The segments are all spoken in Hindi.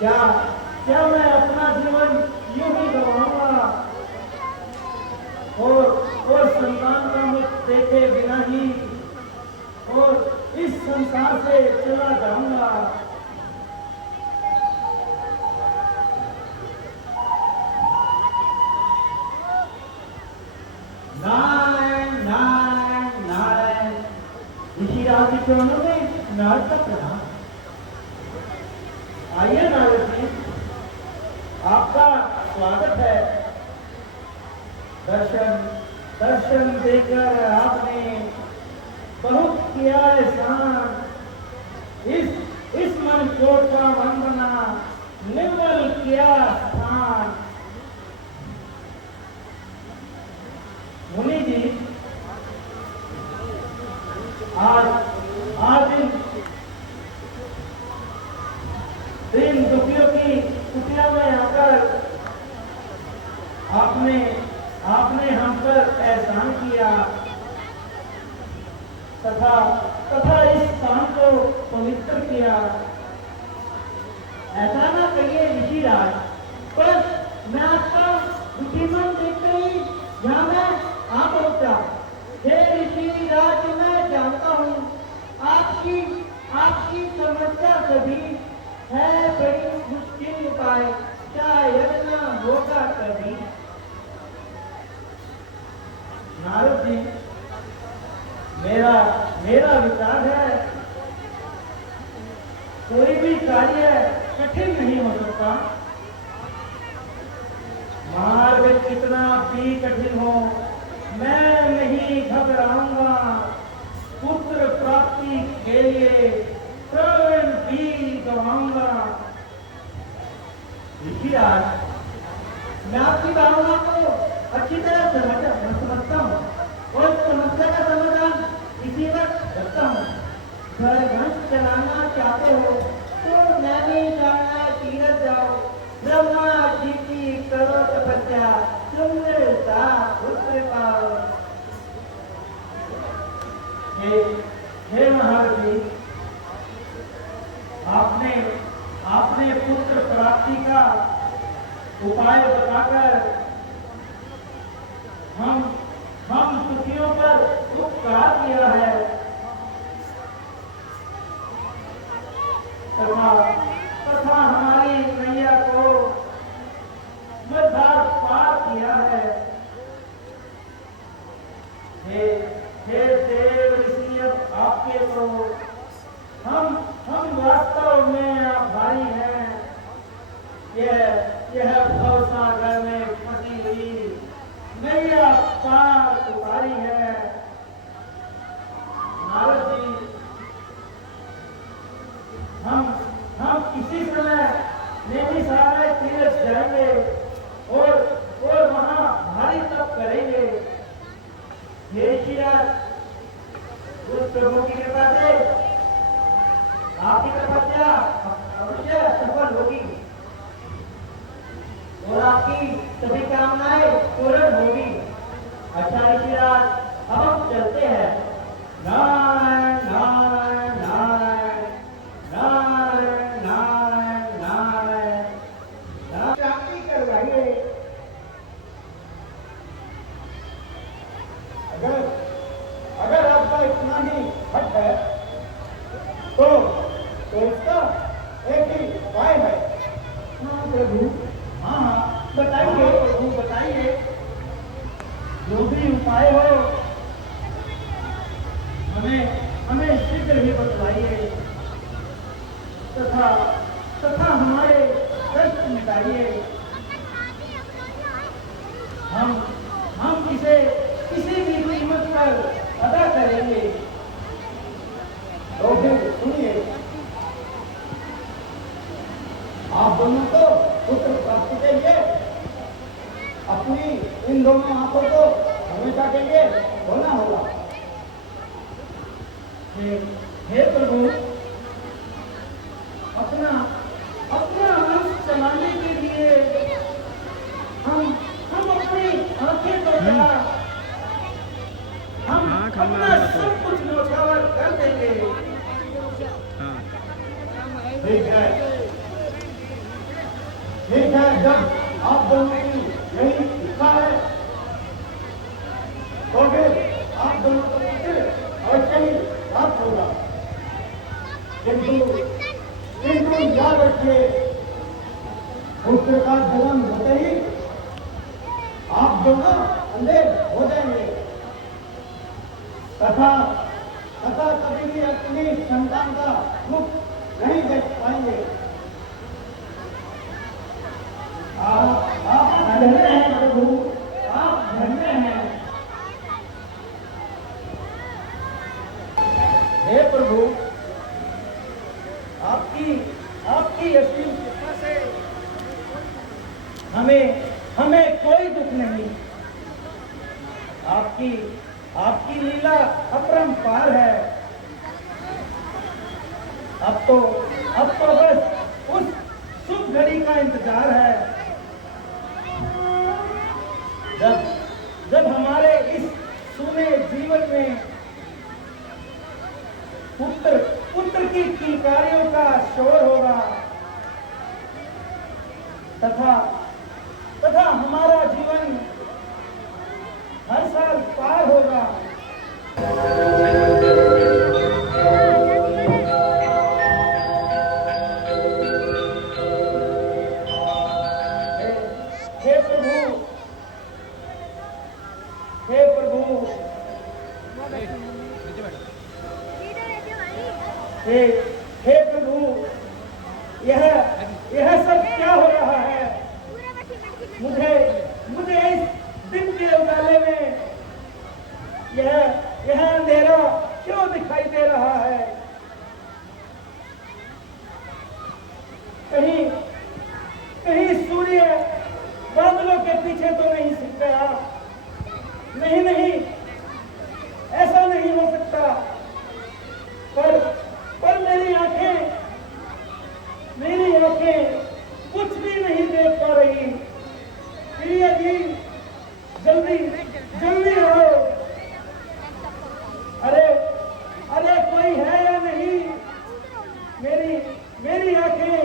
क्या क्या मैं अपना जीवन यूं ही गवाऊंगा और संतान का मुख देखे बिना ही और इस संसार से चला जाऊंगा। नारायण नारायण नारायण। ऋषि राज के चरणों में नारद का प्रणाम। आइए नारद जी, आपका स्वागत है। दर्शन देकर आपने बहुत किया एहसान। इस मन कोट का वंदना निर्मल किया स्थान। मुनि जी, आज इन दुखियों की कुटिया में आकर आपने हम पर एहसान किया तथा इस स्थान को पवित्र किया। ऐसा ना कहिए ऋषिराज, पर मैं आपका दुखी मन देखते ही यहाँ मैं आ पहुंचा। हे ऋषिराज, मैं जानता हूँ आपकी समस्या सभी है बड़ी मुश्किल उपाय, शायद न होगा कभी। नारद जी, मेरा विचार है, कोई भी कार्य कठिन नहीं हो सकता। मार्ग कितना भी कठिन हो, मैं नहीं घबराऊंगा। पुत्र प्राप्ति के लिए प्राण भी गवाऊंगा। ऋषिराज, मैं आपकी भावना को अच्छी तरह समझता हूँ और समस्या का समाधान इसी वक्त करता हूँ। घर वंश चलाना चाहते हो तो मैंने जाना तीरथ जाओ। ब्रह्मा जी की करो तपस्या, सुंदरता पुत्र पाओ। हे महाराज, आपने पुत्र प्राप्ति का उपाय बताकर हम सुखियों पर उपकार किया है तथा हमारी नैया को मझधार पार किया है। हे देव ऋषि, अब आपके तो हम वास्तव में आभारी हैं। यह भवसागर में फंसी हुई नैया पार उतारी है। नारद जी, हम किसी समय नैमिषारण्य तीर्थ जाएंगे और वहां भारी तप करेंगे। हे ऋषिराज, उस प्रभु की कृपा से आपकी तपस्या अवश्य सफल होगी और आपकी सभी कामनाएं पूर्ण होगी। अच्छा ऋषिराज, अब हम चलते हैं। नारायण नारायण नारायण नारायण नारायण नारायण। शांति करवाइए। अगर आपका इतना ही हट है तो इसका एक ही उपाय है। हाँ प्रभु, हाँ बताइए प्रभु, बताइए। जो भी उपाय हो हमें शीघ्र ही बतलाइए तथा हमारे कष्ट मिटाइए। हम इसे किसी भी कीमत पर अदा करेंगे। तो फिर सुनिए, आप दोनों को पुत्र प्राप्ति के लिए अपनी इन दोनों आंखों को हमेशा के लिए होना होगा। हे प्रभु, अपना वंश चलाने के लिए हम अपनी आंखें तो हम अपना सब कुछ न्यौछावर कर देंगे। ठीक है, ठीक है, जब आप दोनों की यही इच्छा है तो फिर आप दोनों को फिर अवश्य ही प्राप्त होगा। किंतु किंतु याद रखिए, पुत्र का जन्म होते ही आप दोनों अंधे हो जाएंगे तथा तथा कभी भी अपनी संतान का मुख नहीं देख पाएंगे। आप धन्य हैं प्रभु, आप धन्य हैं। हे प्रभु, आपकी असीम कृपा से हमें कोई दुख नहीं। आपकी लीला अपरंपार है। अब तो बस उस शुभ घड़ी का इंतजार है जब हमारे इस सूने जीवन में पुत्र की किलकारियों का शोर होगा तथा हमारा जीवन हर साल पार होगा। हे प्रभु, हे प्रभु, यह सब क्या हो रहा है? मुझे इस दिन के उजाले में यह अंधेरा क्यों दिखाई दे रहा है? कहीं सूर्य बादलों के पीछे तो नहीं छिप गया? नहीं, ऐसा नहीं हो सकता। पर मेरी आंखें कुछ भी नहीं देख पा रही। प्रिय जी, जल्दी आओ। अरे कोई है या नहीं? मेरी आंखें,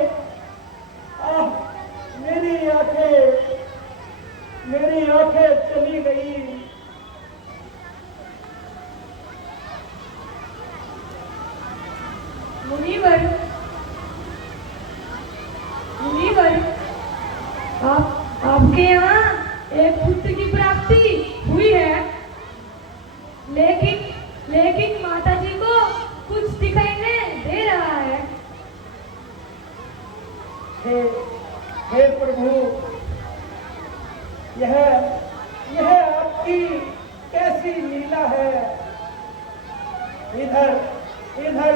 मेरी आंखें चली गई। मुनिवर, आपके यहाँ एक पुत्र की प्राप्ति हुई है, लेकिन माता जी को कुछ दिखाई नहीं दे रहा है। हे प्रभु, यह आपकी कैसी लीला है? इधर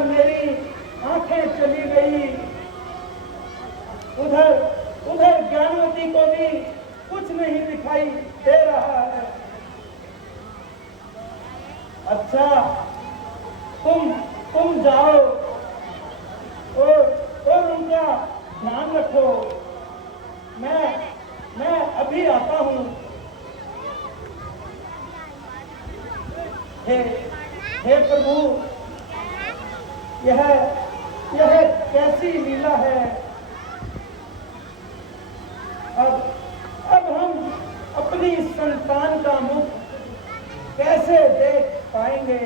मेरी आंखें चली गई, उधर ज्ञानवती को भी कुछ नहीं दिखाई दे रहा है। अच्छा, तुम जाओ और उनका ध्यान रखो। मैं अभी आता हूँ। हे प्रभु, यह कैसी लीला है? अब हम अपनी संतान का मुख कैसे देख पाएंगे?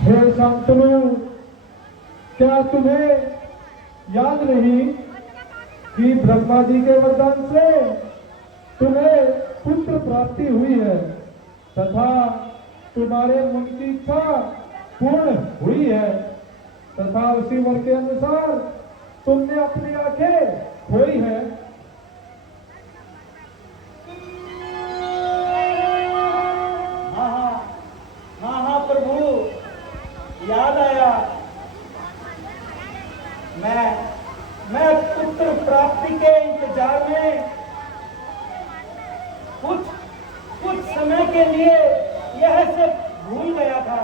हे शांतनु, क्या तुम्हें याद नहीं कि ब्रह्मा जी के वरदान से तुम्हें पुत्र प्राप्ति हुई है तथा तुम्हारे मन की इच्छा पूर्ण हुई है तथा उसी वर के अनुसार तुमने अपनी आंखें खोई है। हाँ प्रभु, याद आया। मैं पुत्र प्राप्ति के इंतजार में कुछ समय के लिए यह सब भूल गया था,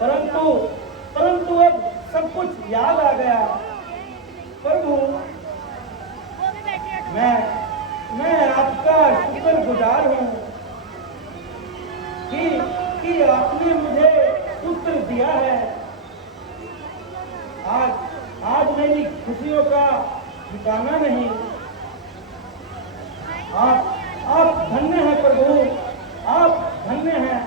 परंतु अब सब कुछ याद आ गया। प्रभु, मैं आपका शुक्रगुजार हूँ कि आपने मुझे पुत्र दिया है। आज मेरी खुशियों का ठिकाना नहीं। आप धन्य हैं प्रभु, आप धन्य हैं।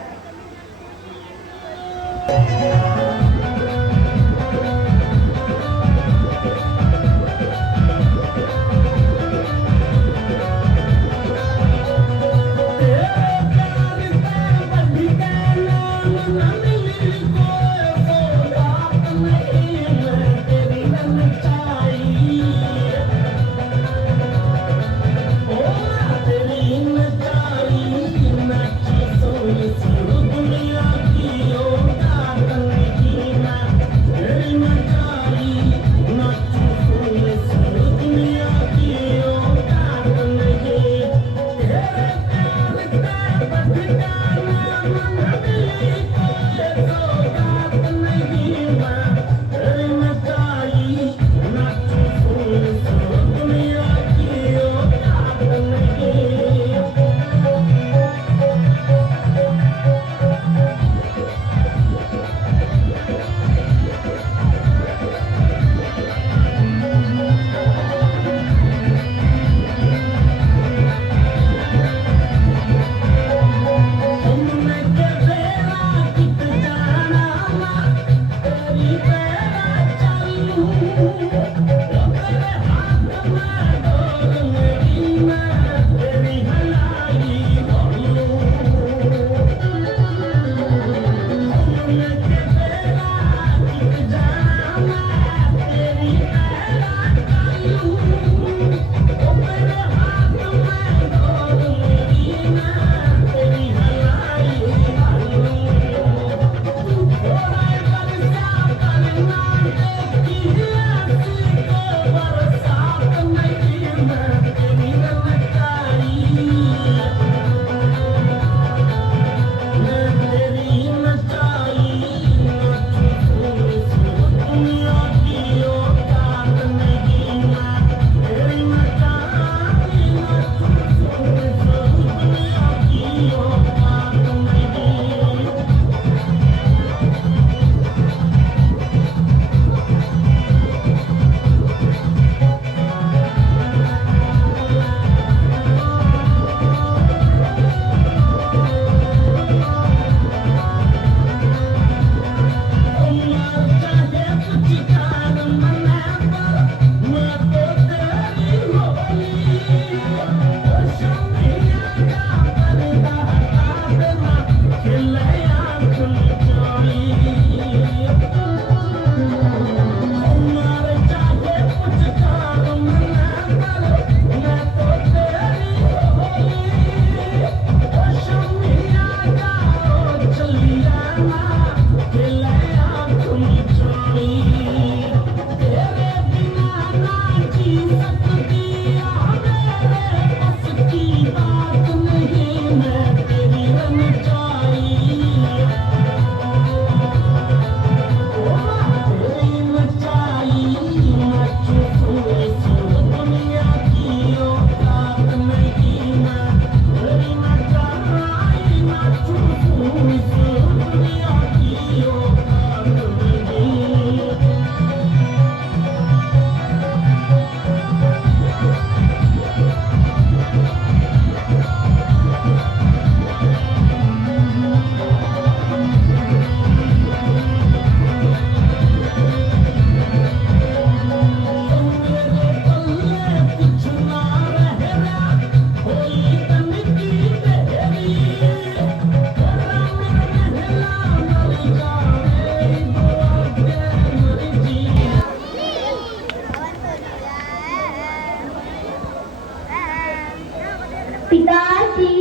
पिताजी,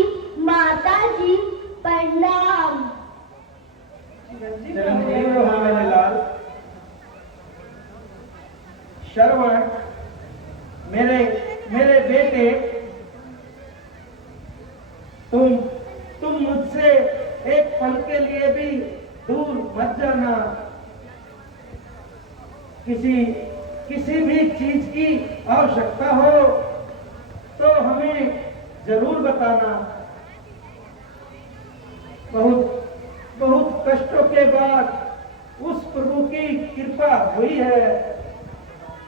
माताजी, प्रणाम। चिरंजीव रहो मेरे लाल। श्रवण, मेरे बेटे, तुम मुझसे एक पल के लिए भी दूर मत जाना। किसी भी चीज की आवश्यकता हो तो हमें जरूर बताना। बहुत कष्टों के बाद उस प्रभु की कृपा हुई है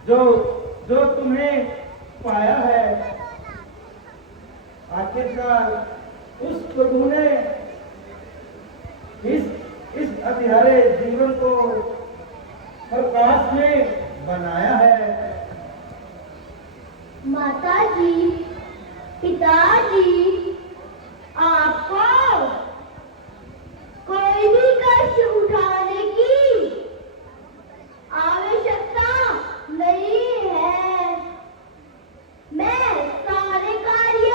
जो जो तुम्हें पाया है। आखिरकार उस प्रभु ने इस अतिहारे जीवन को प्रकाश में बनाया है। माताजी, पिताजी, आपको कोई भी कष्ट उठाने की आवश्यकता नहीं है। मैं सारे कार्य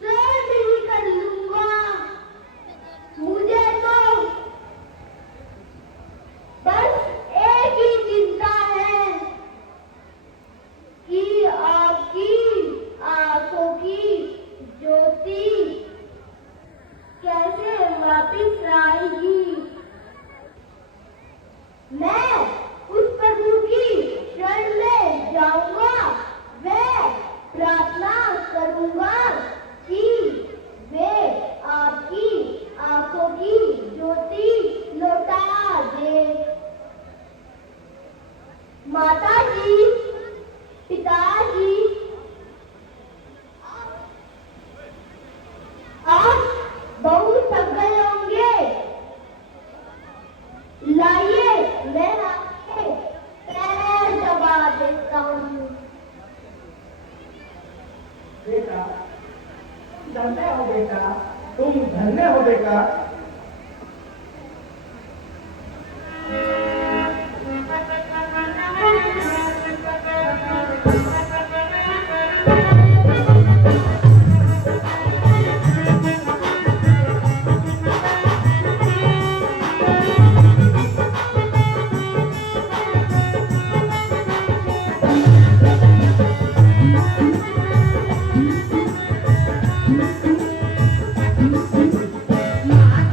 स्वयं ही कर लूंगा। मुझे तो बस एक ही चिंता है कि आपकी आंखों की ज्योति कैसे वापिस आएगी। मैं उस प्रभु की शरण में जाऊंगा। मैं प्रार्थना करूंगा कि वे आपकी आंखों की ज्योति लौटा दे। माताजी, पिताजी, आप बहुत थक गए होंगे। लाइए, मैं आपके पैर दबा देता हूँ। बेटा, धन्य हो बेटा, तुम धन्य हो बेटा। माता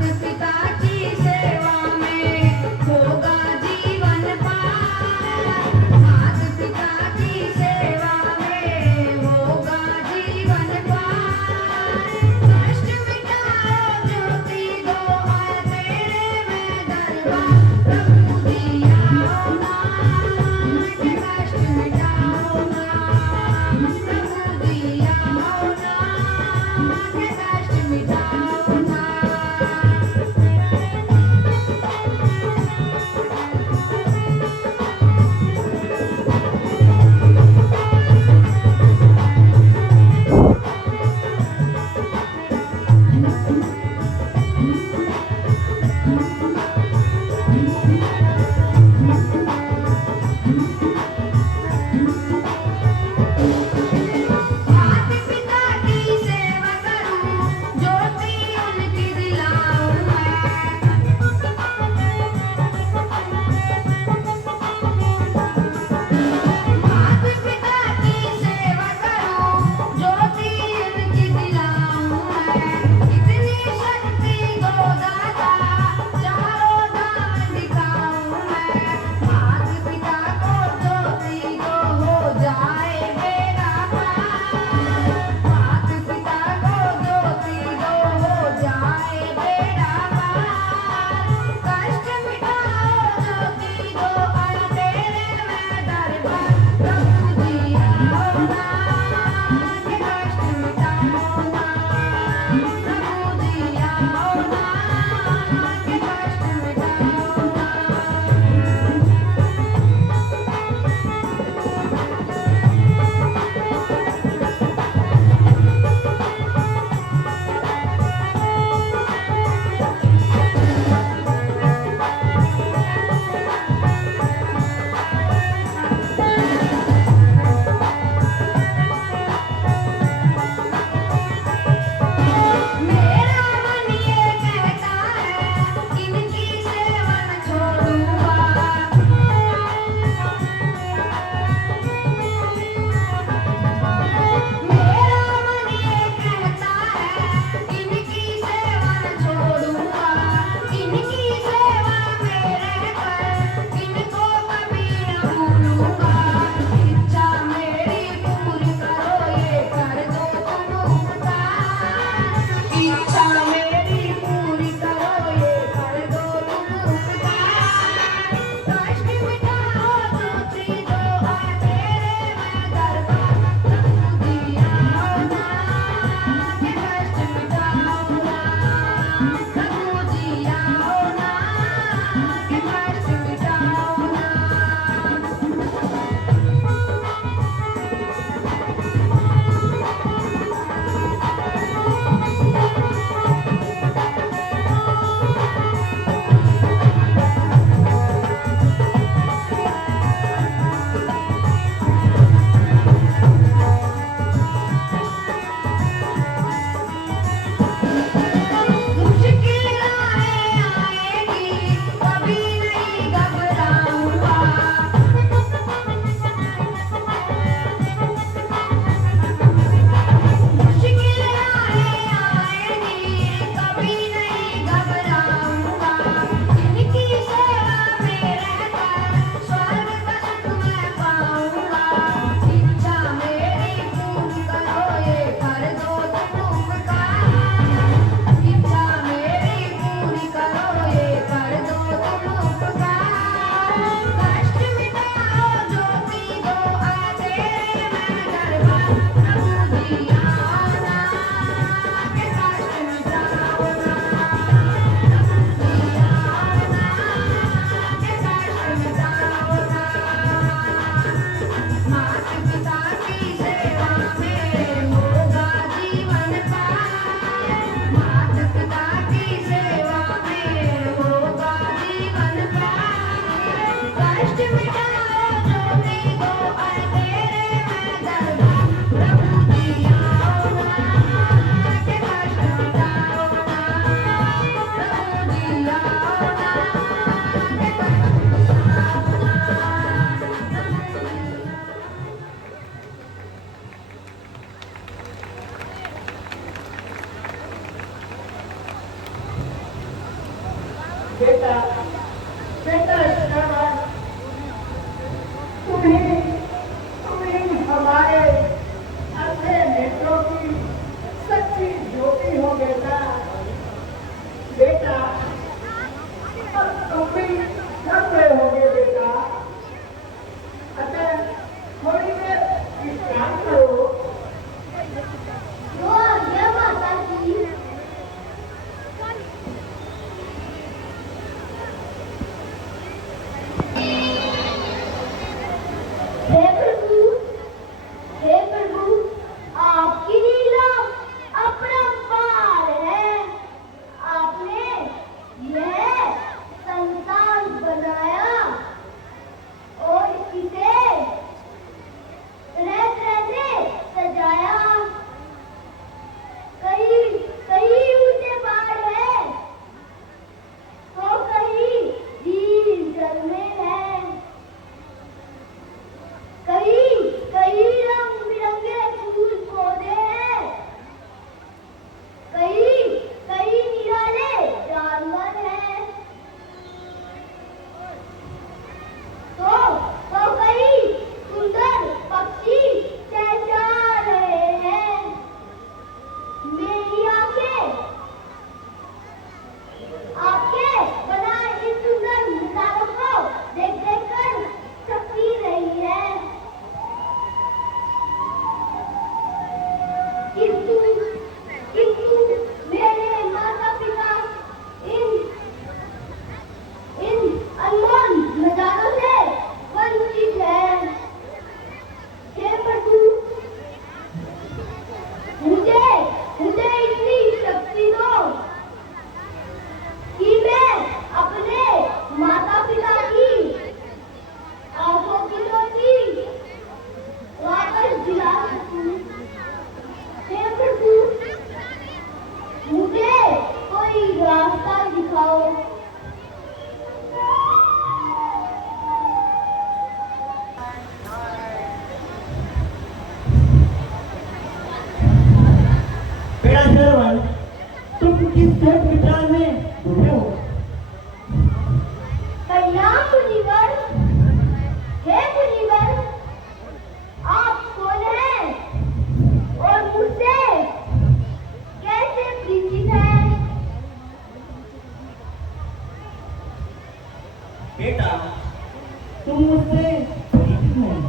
तुम मुझसे परिचित नहीं,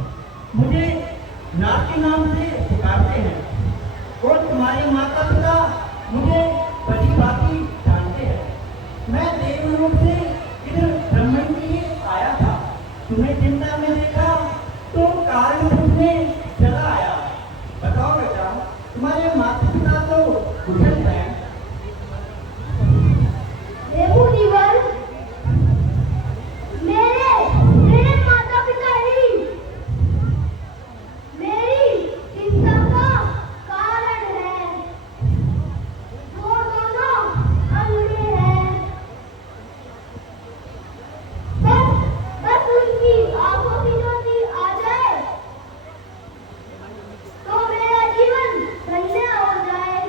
मुझे नाथ के नाम से पुकारते हैं और तुम्हारे माता पिता मुझे भली भांति जानते हैं। मैं देव रूप से इधर भ्रमण के लिए आया था, तुम्हें चिंता में देखा तो कारण पूछने चला आया। बताओ बेटा, तुम्हारे माता पिता तो कुशल हैं? देवमुनिवर, मेरे माता पिता ही मेरी चिंता का कारण है। वो दोनों अंधे हैं। बस उनकी आंखों की ज्योति आ जाए तो मेरा जीवन धन्य हो जाए।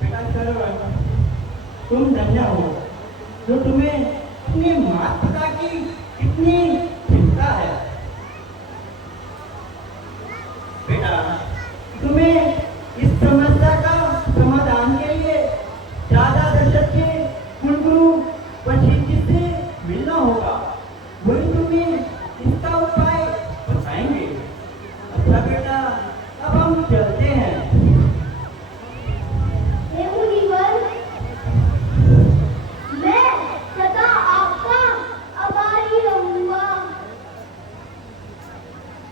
बेटा चलो, तुम धन्य हो जो तुम्हें अपने माता पिता की इतनी चिंता है। बेटा, तुम्हें इस समस्या का समाधान के लिए राजा दशरथ के कुलगुरु वशिष्ठ से मिलना होगा, वही तुम्हें इसका उपाय बताएंगे। अच्छा बेटा, अब हम चलते हैं। देवमुनिवर, मैं सदा आपका आभारी रहूंगा।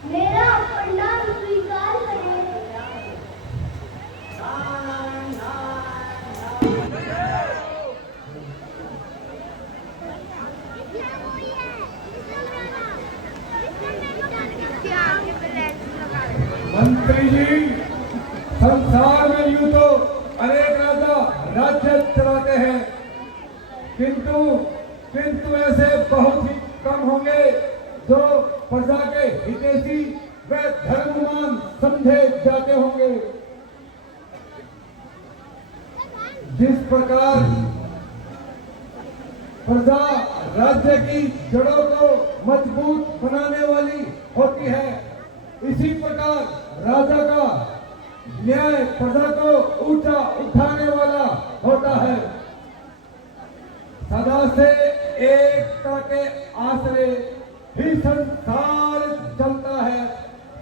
मेरा प्रणाम स्वीकार करें। मंत्री जी, संसार में यूं तो अनेक राजा राज्य चलाते हैं, किंतु ऐसे बहुत ही कम होंगे जो प्रजा के हितैषी व धर्मवान समझे जाते होंगे। जिस प्रकार प्रजा राज्य की जड़ों को मजबूत बनाने वाली होती है, इसी प्रकार राजा का न्याय प्रजा को ऊंचा उठाने वाला होता है। सदा से एकता के आश्रय ही संसार चलता है।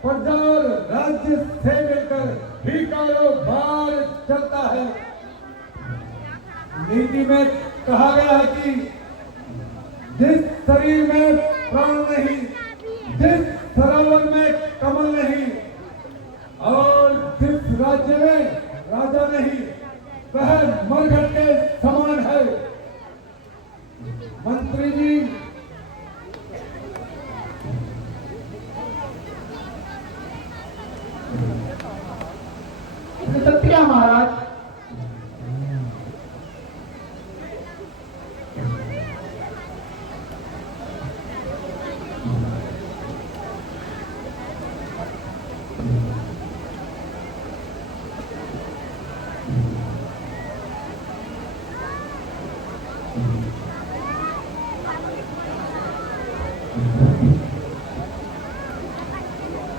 प्रजा और राज्य से मिलकर ही कारोबार चलता है। नीति में कहा गया है कि जिस शरीर में प्राण नहीं, जिस सरोवर में कमल नहीं और जिस राज्य में राजा नहीं, वह मरघट के समान है। मंत्री जी, सत्या महाराज,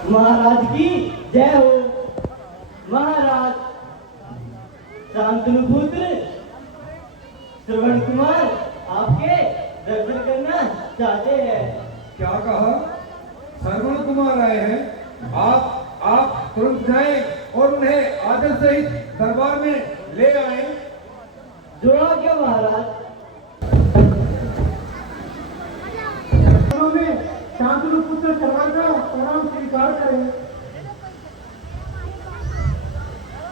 महाराज की जय हो। महाराज शांतनु पुत्र श्रवण कुमार आपके दर्शन करना चाहते हैं। क्या कहा? श्रवण कुमार आए हैं? आप तुरंत जाएं और उन्हें आदर सहित दरबार में ले आए। जोड़ा क्या महाराज? शांतनु पुत्र श्रवण का प्रणाम स्वीकार करें।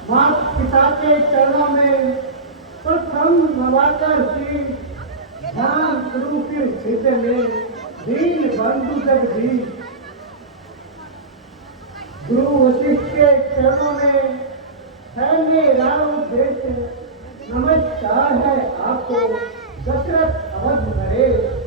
माता पिता के चरणों में प्रथम नवाकर श्री ध्यान गुरु के हृदय में दीन बंधु जगदीश। गुरु वशिष्ठ के चरणों में सैन्य राव देश नमस्कार है आपको, दशरथ अवध नरेश।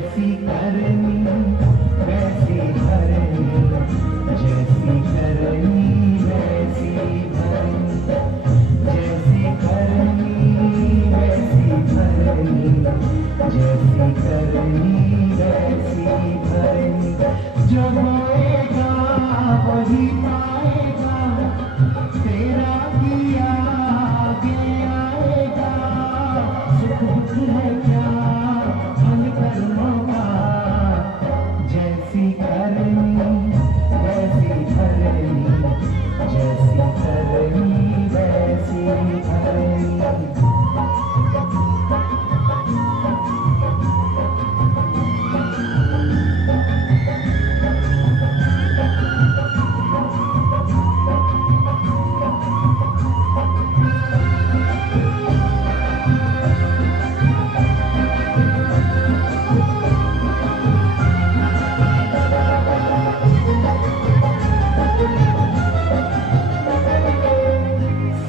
जैसी करनी वैसी भरनी, जैसी करनी वैसी भरनी, जैसी करनी वैसी भरनी, जैसी करनी वैसी भरनी। जो होएगा वही पाएगा, तेरा किया आगे आएगा। सुख दुख है क्या फल कर्मों का, जैसी करनी वैसी भरनी, जैसी करनी वैसी भरनी।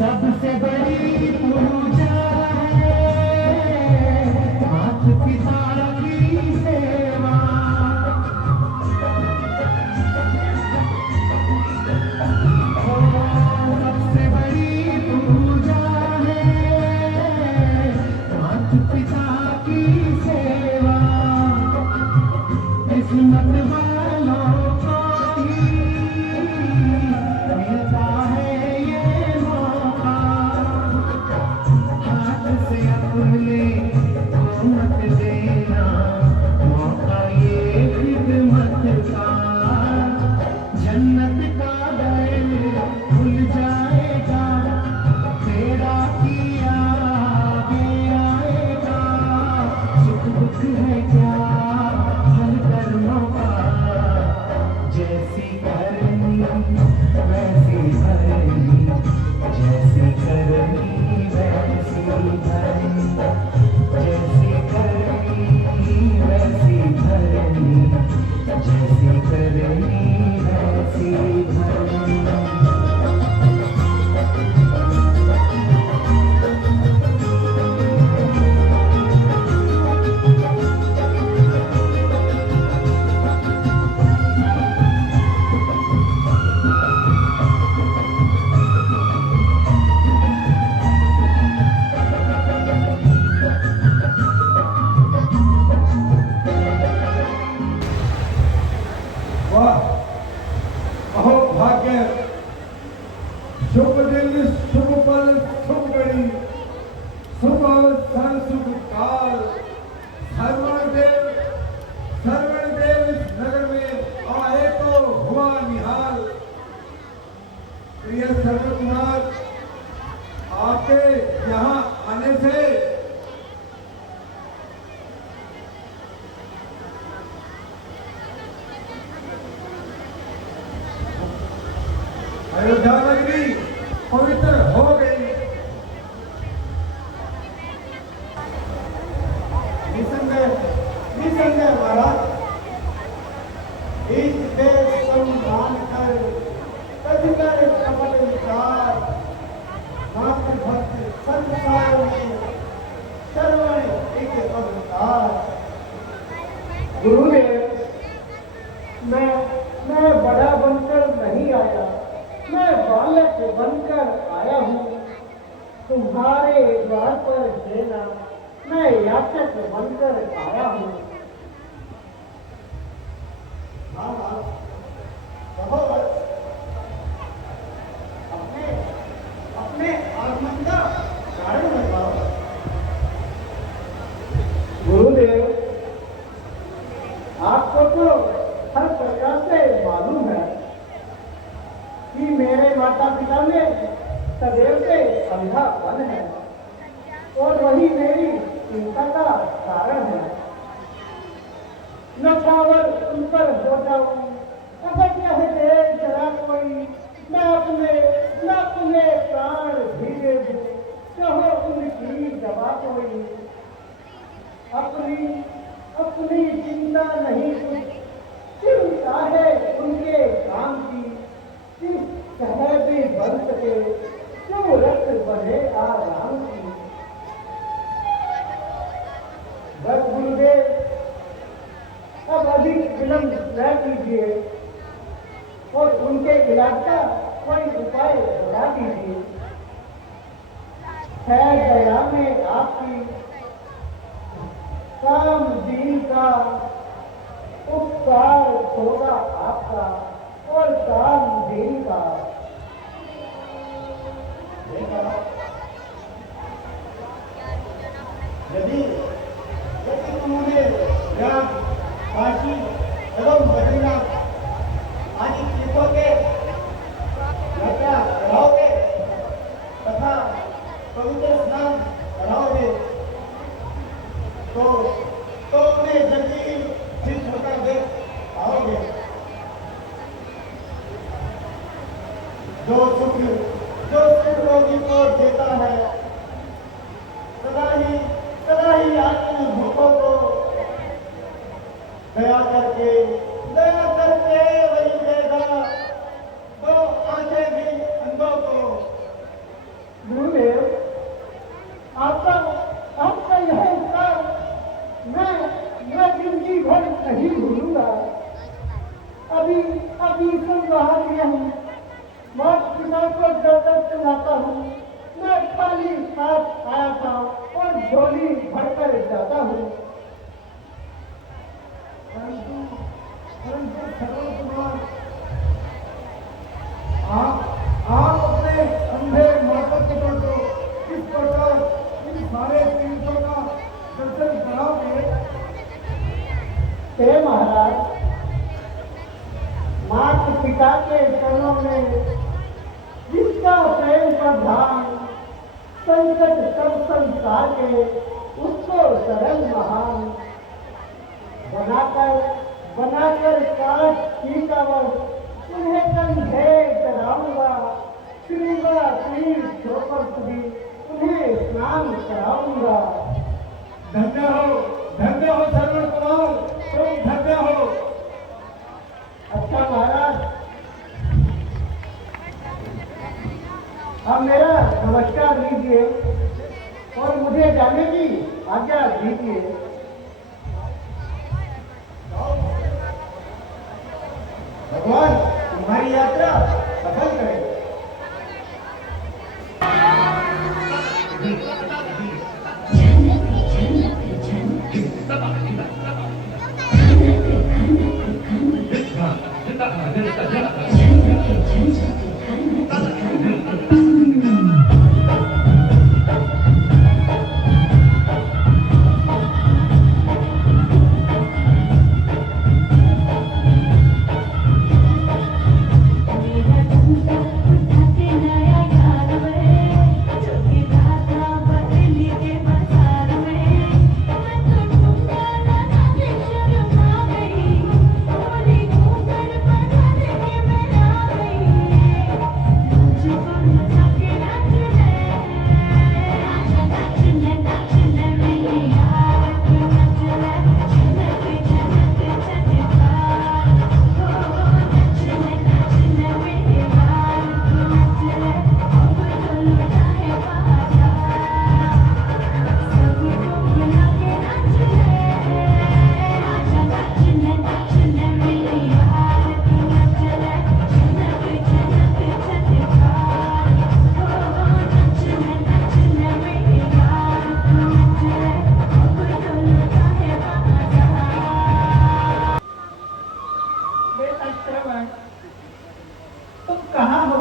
सबसे बड़ी पूजा है माता पिता की सेवा। सबसे बड़ी पूजा है माता पिता की सेवा। किस्मत वालों को ही मिलता है ये मौका, हाथ से अपने को मत देना मौका ये खिदमत का। जन्नत का दर खुल जाएगा, तेरा किया आगे आएगा। सुख दुख है क्या फल कर्मों का, जैसी करनी वैसी भरनी, जैसी करनी वैसी भरनी, जैसी करनी वैसी भरनी, जैसी करनी वैसी भरनी। वाह, अहो भाग्य, शुभ दिन शुभ पल शुभ घड़ी, शुभ अवसर शुभ काल। श्रवण देव इस नगर में आए तो हुआ निहाल। प्रिय सर्व कुमार, आपके यहाँ आने से अयोध्या नगरी पवित्र हो गई। निसंदेह महाराज, इस देश सम्मान कर अधिकार कपट विचार, मातृभक्त संसार में श्रवण एक अवतार। गुरुदेव, मैं बड़ा बनकर नहीं आया, मैं बालक बनकर आया हूँ। तुम्हारे द्वार पर देना मैं याचक बनकर आया हूँ। अपने आगमन का कारण बताओ। गुरुदेव, आपको तो हर प्रकार से मालूम है कि मेरे माता पिता में सदैव से अंधापन है और वही मेरी चिंता का कारण है। नछावर उन पर हो जाऊं, अगर चाहे जरा कोई, मैं अपने प्राण भी दे दूं, कहो उनकी दवा कोई। अपनी चिंता नहीं कुछ, चिंता है उनके काम की। किस तरह भी बन सके जो रक्त बने आराम की। बस गुरुदेव, अब अधिक विलंब न कीजिए और उनके इलाज का कोई उपाय बता दीजिए। है दया में आपकी काम दीन का उपकार होगा आपका और काम दीन का। यदि तुमने काशी एवं बद्रीनाथ आदि तीर्थों के यात्रा कराओगे तथा पवित्र स्नान कराओगे तो उन्हें जल्दी ही ठीक होकर देख पाओगे। जो सुख रोगी को देता है सदा ही आत्म भूखों को दया करके वही देगा तो आंखें भी अंधों को। गुरुदेव, आपका यह उपकार मैं जिंदगी भर नहीं भूलूंगा। अभी सुन रहा हूँ, माता पिता को जरूरत चलाता हूँ। मैं खाली हाथ आया था और झोली भरकर जाता हूँ। परंतु सरल कुमार, आप अपने अंधे माता पिता को किस प्रकार इन सारे तीर्थों का दर्शन कराओगे? हे महाराज, माता पिता के चरणों में जिसका प्रेम का धाम संकट सब संसार के उसको सरल महान बनाकर काश की कावड़ उन्हें कंधे चढ़ाऊंगा। श्रीवा तीर छोकर भी उन्हें स्नान कराऊंगा। धन्य हो सरल कुमार, तुम धन्य हो। अच्छा महाराज, अब मेरा नमस्कार लीजिए और मुझे जाने की आज्ञा दीजिए। भगवान तुम्हारी यात्रा सफल करे।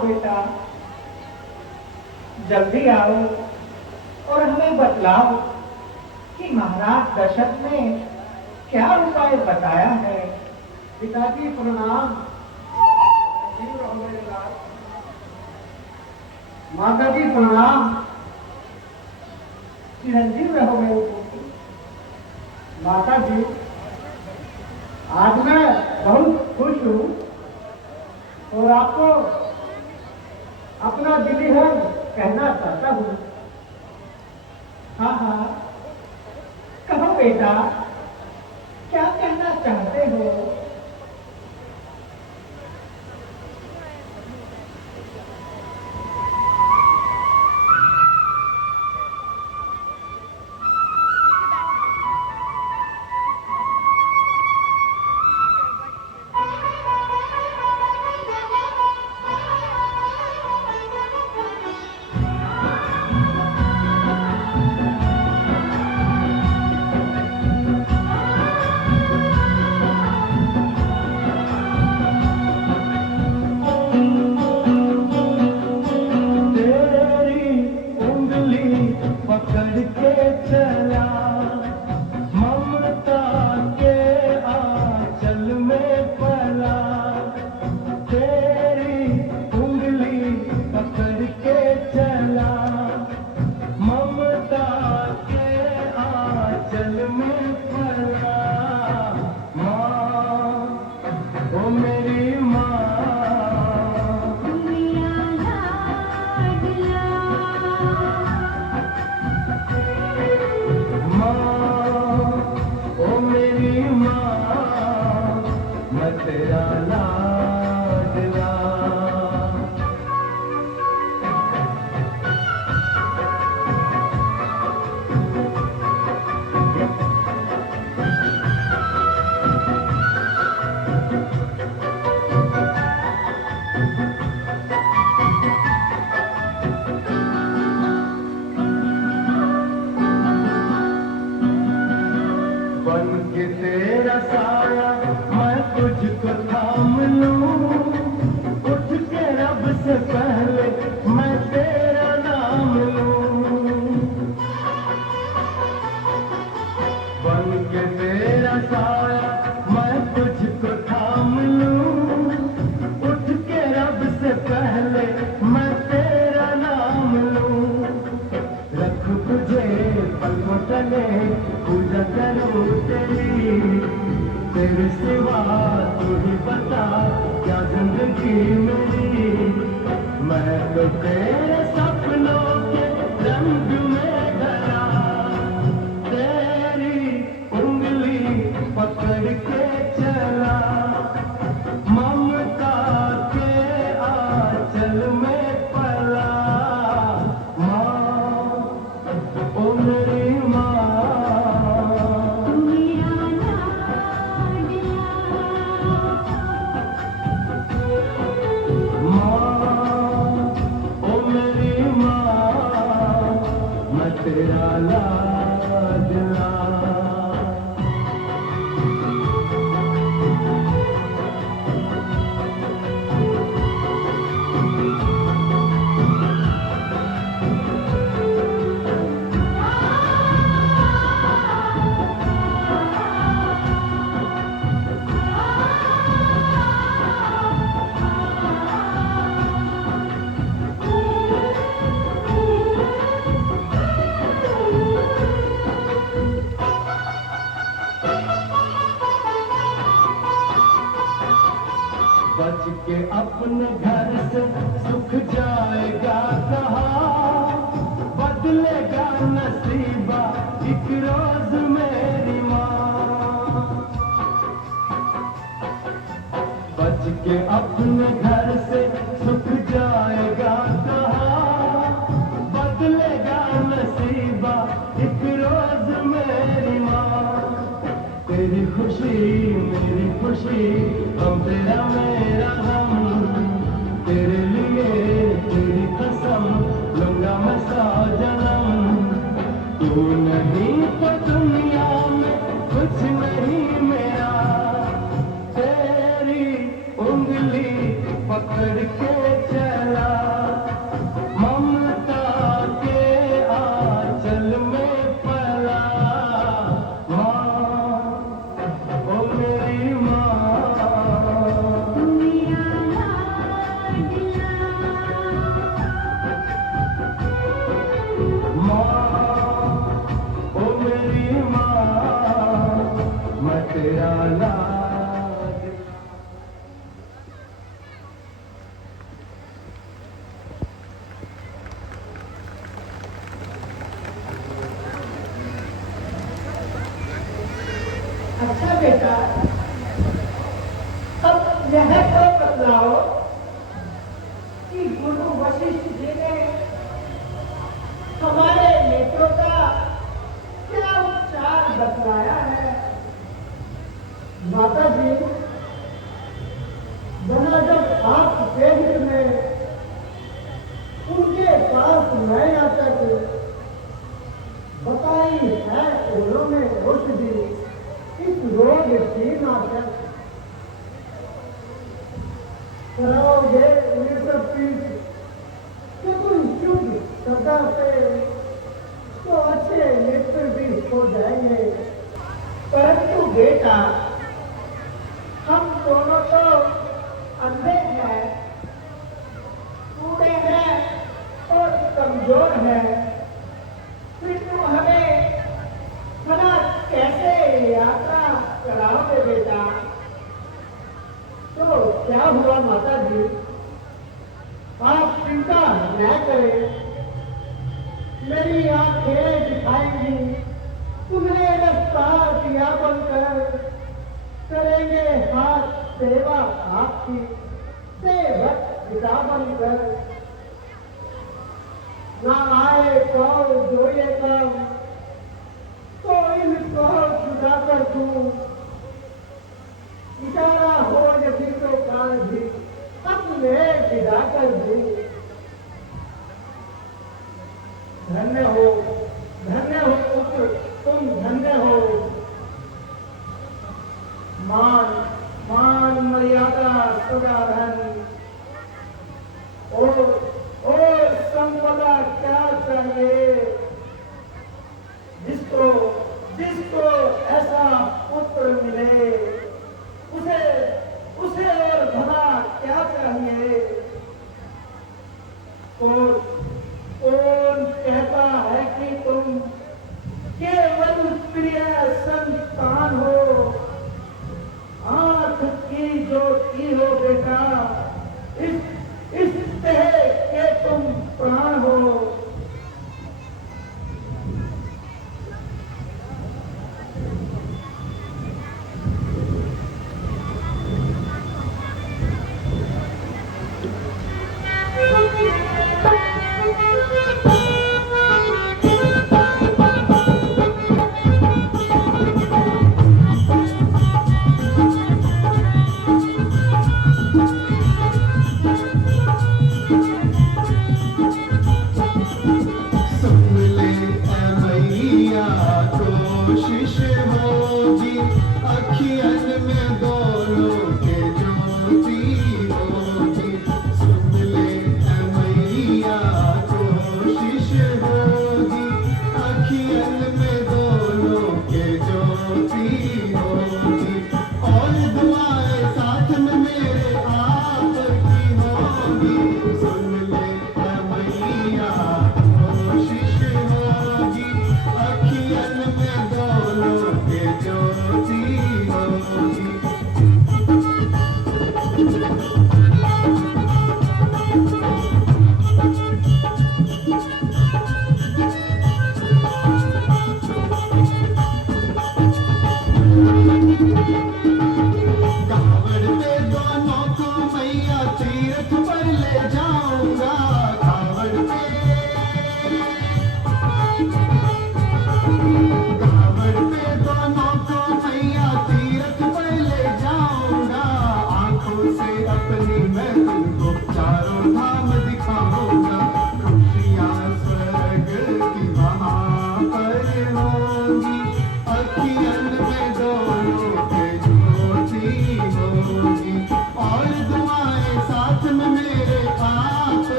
बेटा, जल्दी आओ और हमें बतलाओ कि महाराज दशरथ ने क्या उपाय बताया है। पिताजी प्रणाम। माता जी प्रणाम। चिरंजीव रहो मेरे पुत्र। माता जी, आज मैं बहुत खुश हूँ और आपको अपना दिली है कहना चाहता हूँ। हाँ हाँ, कहो बेटा, क्या कहना चाहते हो? ओ मेरी माँ मेरा लाडला माँ ओ मेरी माँ मैं तेरा लाडला बन के तेरा साया मैं तुझको थाम लूं उठ के रब से पहले मैं तेरा नाम लूं बन के तेरा साया मैं तुझको थाम लूं उठ के रब से पहले मैं तेरा नाम लूं रख तुझे पलकों तले पूजा करूं तेरे सिवा तू ही बता क्या जिंदगी मेरी मैं तो तेरे सपनों के रंग में गया तेरी उंगली पकड़ के चला ममता के आंचल में पला माँ ओ मेरी माँ मेरा लाडला माँ ओ मेरी माँ मैं तेरा लाडला बच के अपने घर से सुख जाएगा कहाँ बदलेगा नसीबा एक रोज मेरी माँ बच के अपने घर से सुख जाएगा कहाँ बदलेगा नसीबा एक रोज मेरी माँ तेरी खुशी मेरी खुशी हम तेरा मेरा हम तेरे लिए तेरी कसम लूंगा मैं 100 जन्म तू नहीं तो दुनिया में कुछ नहीं मेरा तेरी उंगली पकड़ के चला ममता के आंचल में पला माँ ओ मेरी माँ मेरा लाडला माँ ओ मेरी माँ मैं तेरा लाड अच्छा बेटा, अब यह तो बतलाओ कि गुरु वशिष्ठ जी ने हमारे नेत्रों का क्या उपचार बतलाया है। माता जी, बना जब आप पेट में उनके पास मैं आकर बताई है उन्होंने औषधि इस रोग की नाटक कराओगे ये सब चीज तो तुम शुद्ध सदा से तो अच्छे नेत्र भी हो जाएंगे। परंतु बेटा, हम दोनों तो अंधे हैं, बूढ़े हैं और कमजोर हैं, फिर तुम हमें भला कैसे यात्रा कराओगे बेटा। हुआ माता जी, आप चिंता न करें, मेरी आंखें दिखाएंगी तुम्हें रास्ता दिया बनकर, करेंगे हाथ सेवा आपकी सेवक पिता बनकर। ना आए कौन जो ये काम, तो इनको जुदा कर दूं, इशारा हो यदि तो कान भी अपने विदा कर दूं। धन्य हो पुत्र, तुम धन्य हो। मान मर्यादा सदा धन, और संपदा क्या चाहिए, जिसको ऐसा पुत्र मिले, उसे और भला क्या चाहिए। कौन कहता है कि तुम केवल प्रिय संतान हो, आंख की ज्योति हो बेटा, इस देह के तुम प्राण हो।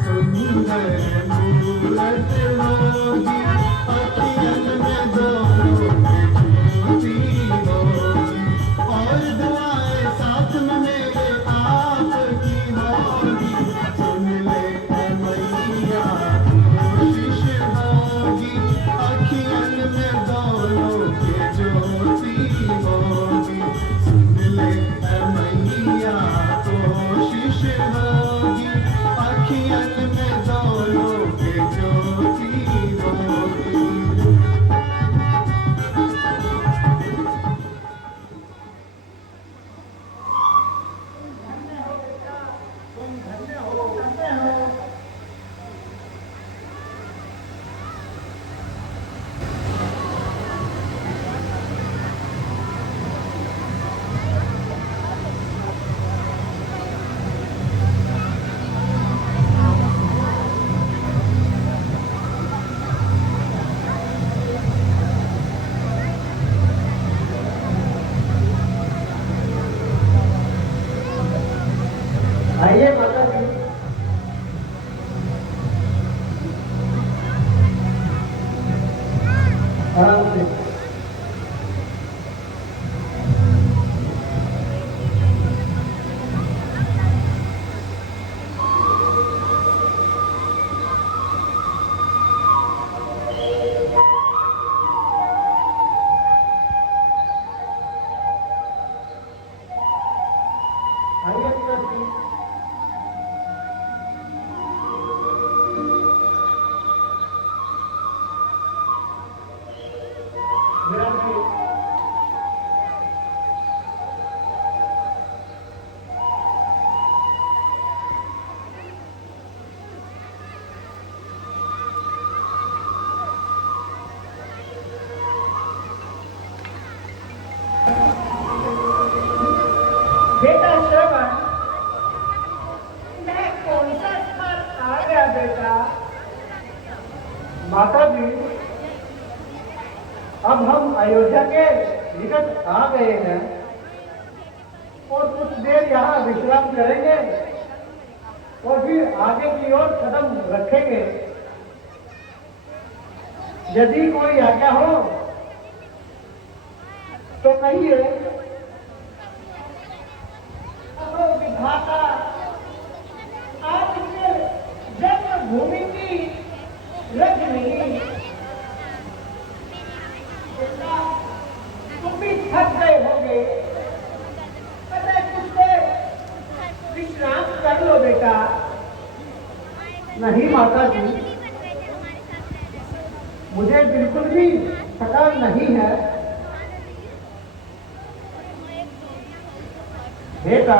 सुंदर मूरत गया बेटा? माता जी, अब हम अयोध्या के निकट आ गए हैं और कुछ देर यहाँ विश्राम करेंगे और फिर आगे की ओर कदम रखेंगे। यदि कोई आज्ञा हो तो कहिए। अहो विधाता, आपके जन्मभूमि की रजनी, तुम भी थक गए होगे, अतः कुछ देर विश्राम कर लो बेटा। नहीं माता जी, मुझे बिल्कुल भी थकान नहीं है। बेटा,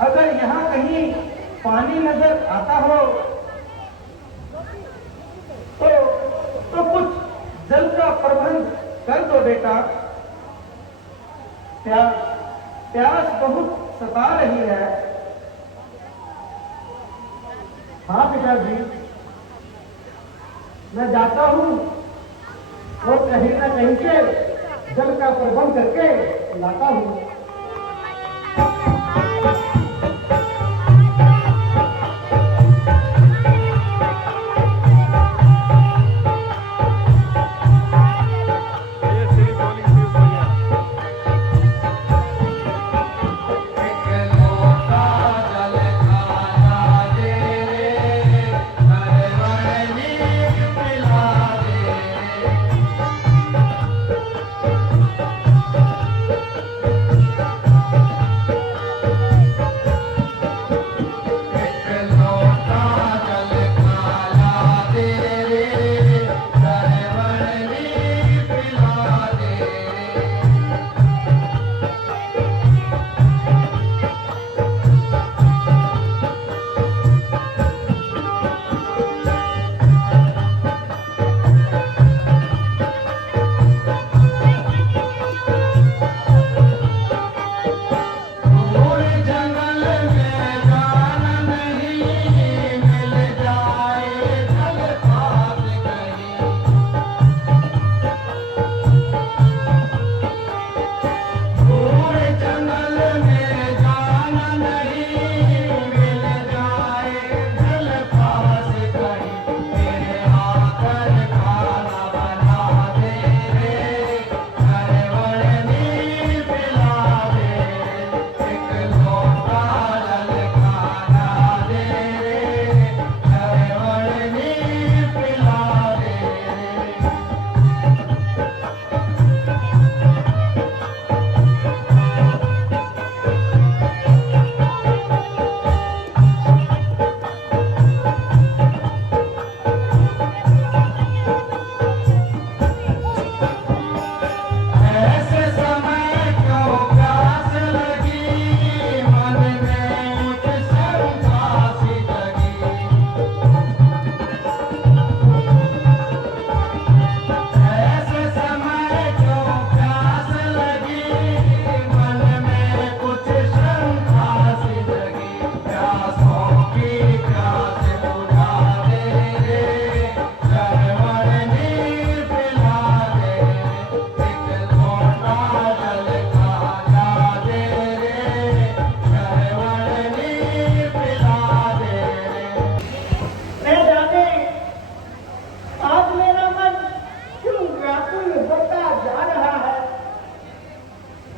अगर यहाँ कहीं पानी नजर आता हो तो कुछ जल का प्रबंध कर दो बेटा। प्यास बहुत सता रही है। हाँ बेटा जी, मैं जाता हूँ और कहीं ना कहीं से जल का प्रबंध करके लाता हूँ।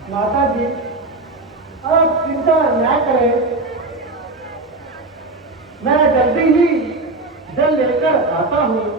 माता जी, आप चिंता न करें, मैं जल्दी ही जल लेकर आता हूँ।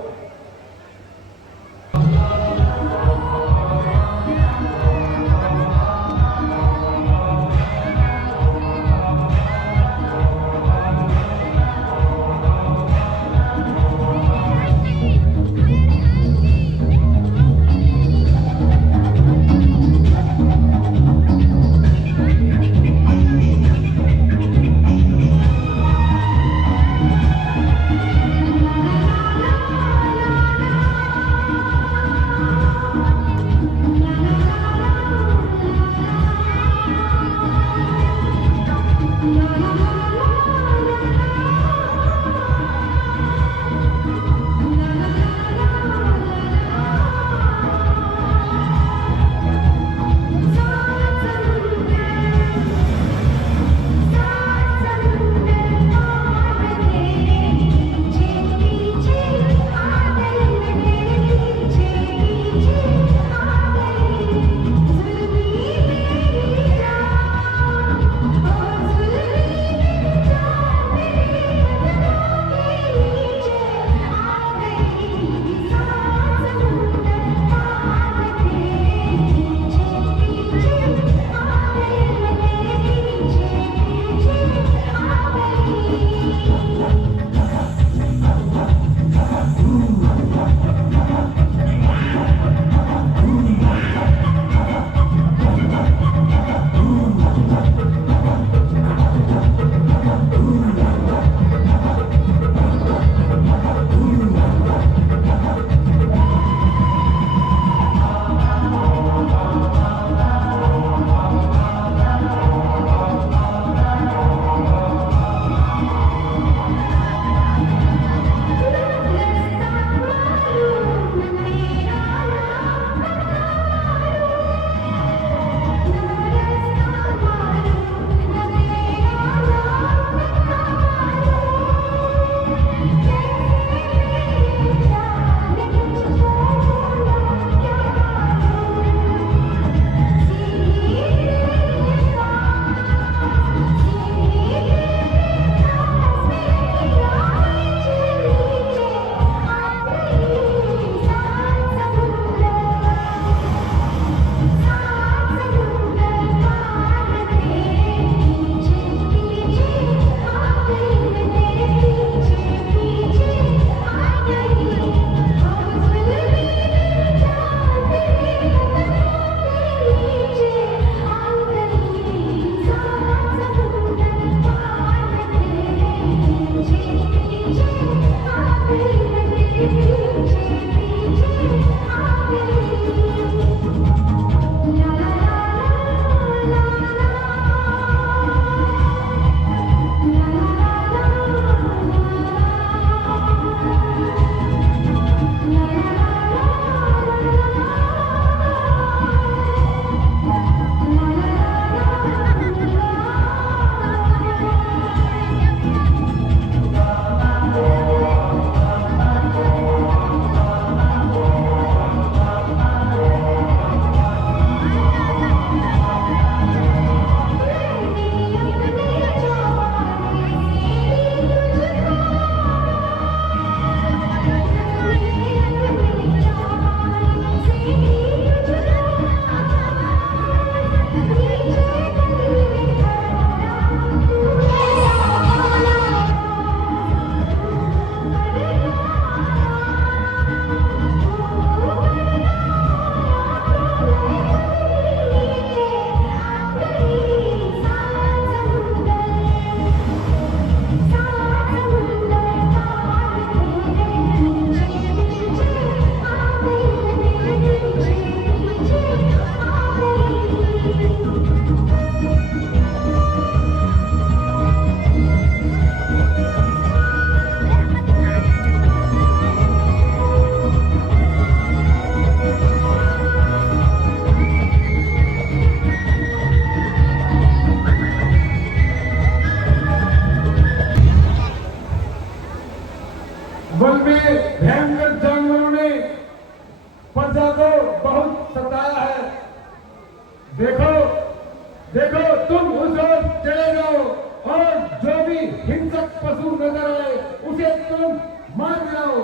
हिंसक पशु नजर आए उसे तुम मार गिराओ।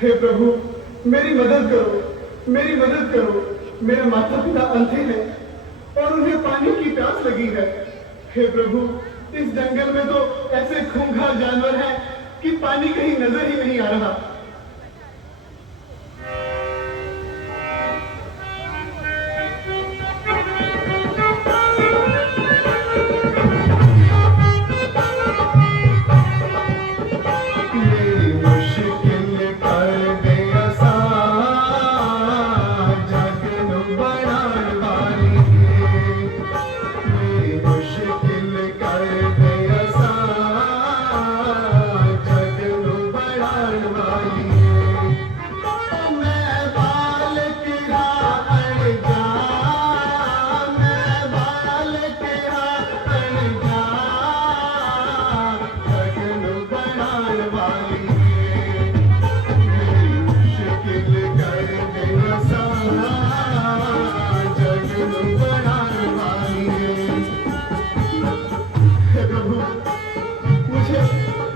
हे प्रभु, मेरी मदद करो, मेरी मदद करो। मेरे माता पिता अंधे हैं और उन्हें पानी की प्यास लगी है। हे प्रभु, इस जंगल में तो ऐसे खूंखार जानवर हैं कि पानी कहीं नजर ही नहीं आ रहा।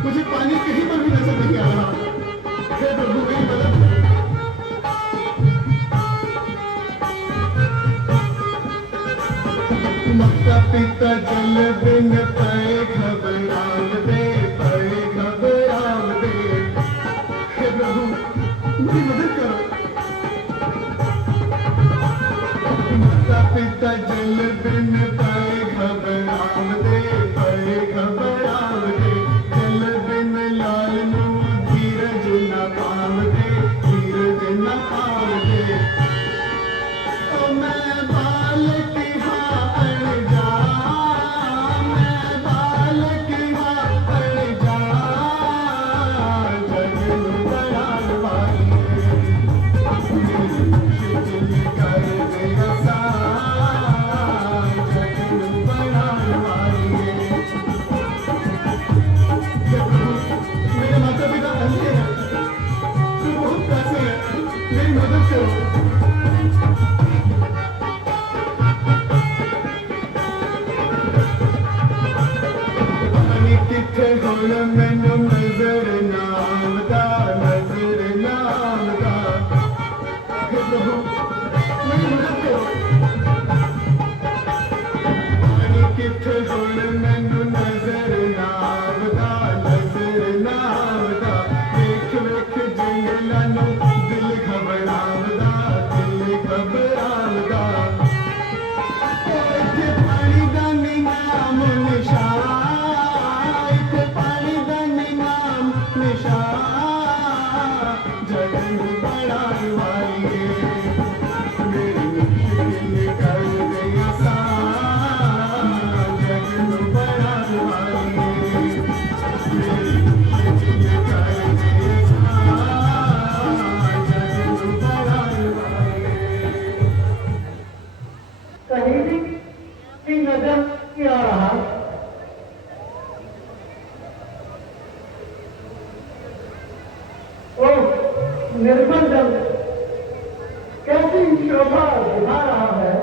मुझे पानी कहीं पर भी नजर नहीं आ रहा। हे प्रभु, मेरी मदद करो। माता पिता जल बिन पाए घबराव दे, पाए घबराव दे। हे प्रभु, मेरी मदद करो। माता पिता जल बिन पाए घबराव दे, पाए घबराव दे। जल बिन लाल नू धीरज न पाव दे, धीरज न पाव दे। ओ मैं बालक हाँ अणजा, मैं बालक हाँ अणजा। जगन बड़ान वाली शिथिल कर दे आसान, जगन बड़ान वाली। मेरे माता पिता अंधे हैं, तू बहुत प्यासे है, मेरी मदद करो। पानी किथे हुण मैनू नजर ना आंदा, नजर ना आंदा। हे प्रभु, मेरी मदद करो। पानी किथे हुण मैनू नजर ना आंदा, नजर ना आंदा। वेख वेख जंगलां नू दिल घबरावदा, दिल घबरावदा। इत्थे पानी दा नी नाम निशान, इत्थे पानी दा नी नाम निशान। जगन बड़ान वाली मेरी मुश्किल कर दे आसान, जगन बड़ान वाली मेरी मुश्किल कर दे आसान, जगन बड़ान वाली। कहीं भी नजर नहीं आ रहा। ओह, निर्मल जल कैसी शोभा दिखा रहा है।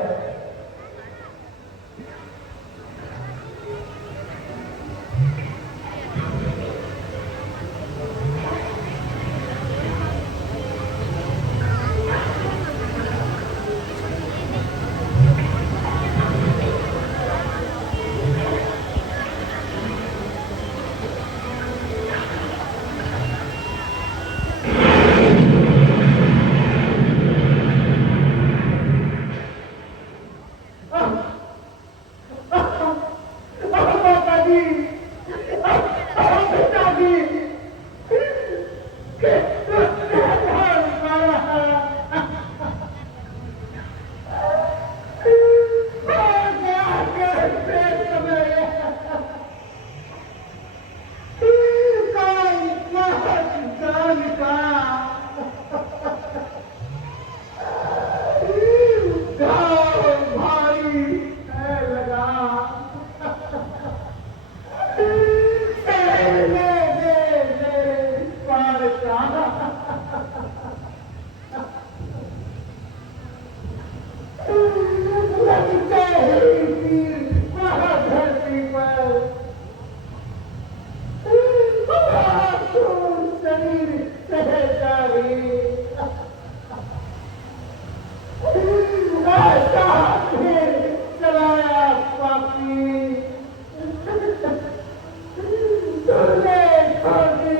तूने छोटी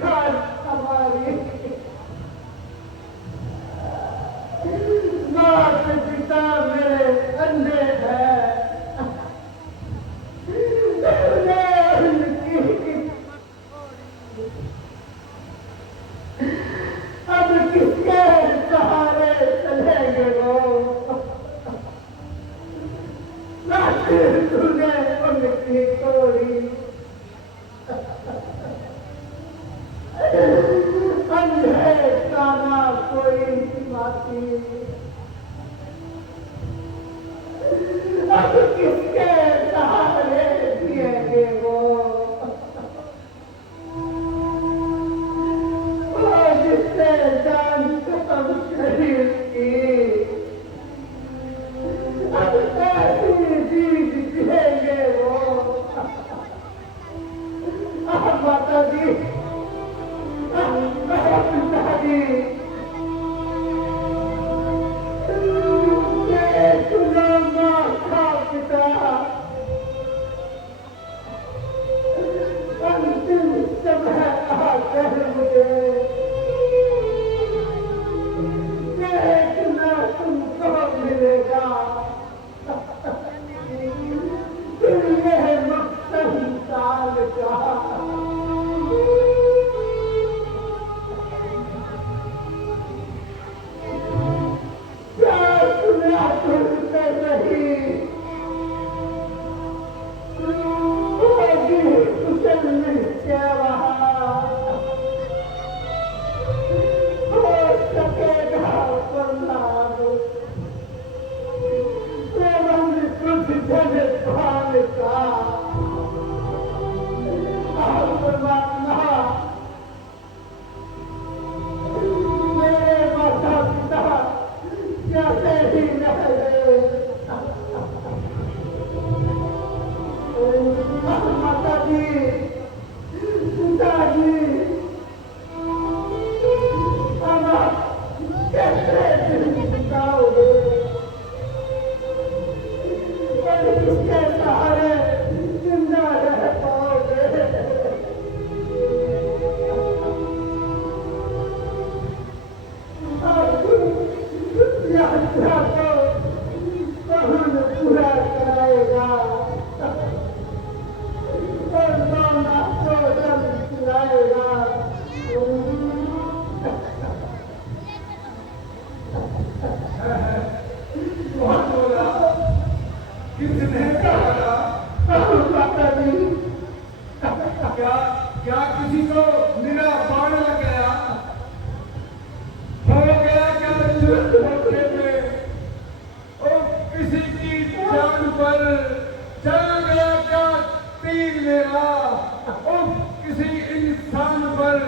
घर हमारी मात पिता मेरे अंधे हैं तूने उनकी अब किसके सहारे चलेंगे वो आखिर तूने उनकी तोड़ी अंधे काना कोई माती अब किसके सहारे जिएंगे वो जिससे जान खत्म शरीर की अब कैसी जीत जिएंगे वो माता जी पिताजी सुनो माता पिता अंतिम समय आकर मुझे देखना तुमको मिलेगा ये मक्सद साल का क्या किसी को मेरा बाण लग गया हो गया क्या धोखे में ओ किसी की जान पर चल गया क्या तीर मेरा ओ किसी इंसान पर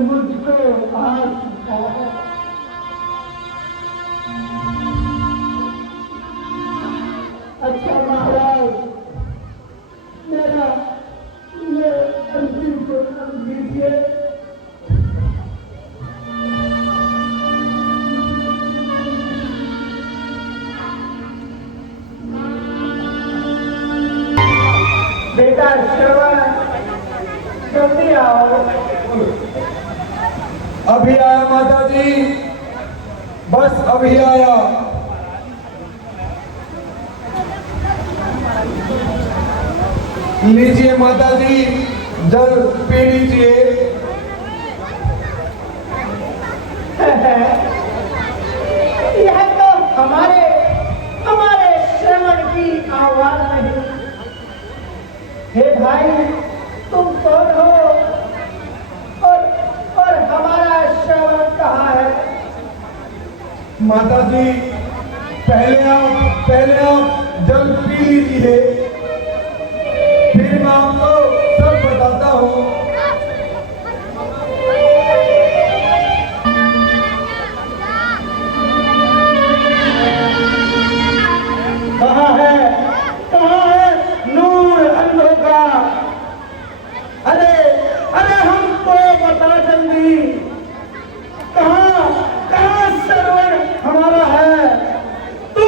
मुझको अच्छा महाराज, मेरा ये अंतिम को दीजिए। बेटा श्रवण, जल्दी आओ। अभी आया माता जी, बस अभी आया। लीजिए माता जी, जल पी लीजिए। यह तो हमारे श्रवण की आवाज नहीं। हे भाई, तुम कौन हो और हमारा श्रवण कहाँ है? माता जी, पहले आप जल पी लीजिए, फिर मैं आपको सब बताता हूँ। कहाँ है नूर अंधों का? अरे हमको बता जल्दी, कहाँ श्रवण हमारा है? तू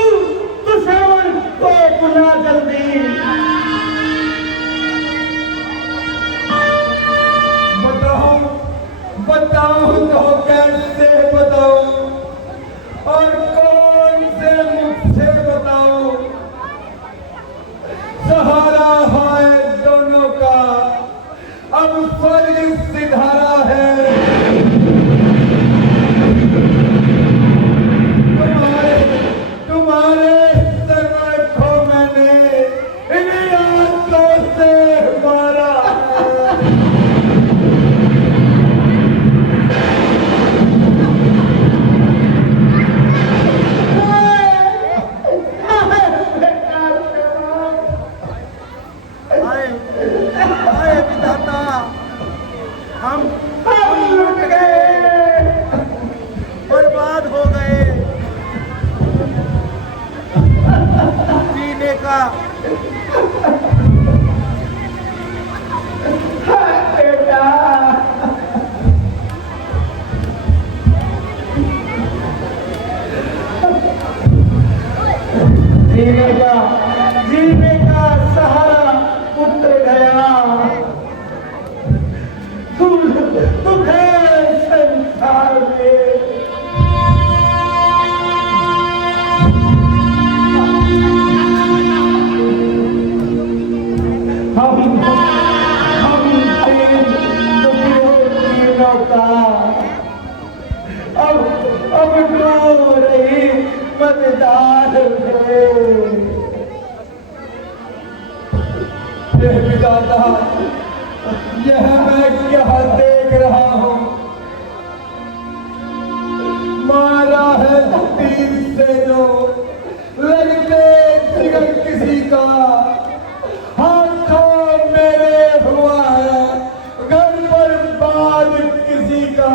श्रवण को बुला जल्दी। बताऊं तो कैसे बताऊं, और कौन से मुख से बताऊं? सहारा है दोनों का, अब स्वर्ग सिधारा है। तुम्हारे सर्व को मैंने इन आंखों से मारा है। हम लुट गए, बर्बाद हो गए। पीने का बेटा, जीने का सहारा पुत्र गया। दुख है संसार में। हम तीनों का अब रो रही मजेदार है। विधाता, यह मैं क्या देख रहा हूँ? मारा है तीर से जो लगते जिगर किसी का, हाथों मेरे हुआ है घर बर्बाद किसी का।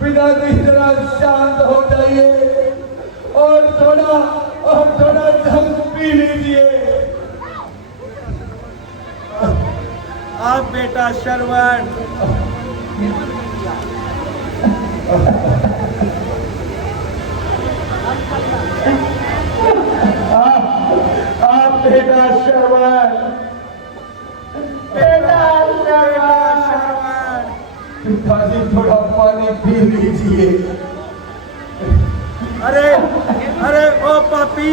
पिताजी जरा शांत हो जाइए और थोड़ा जल पी लीजिए। आप बेटा श्रवण, आप बेटा श्रवण, पिताजी थोड़ा पानी पी लीजिए। अरे ओ पापी,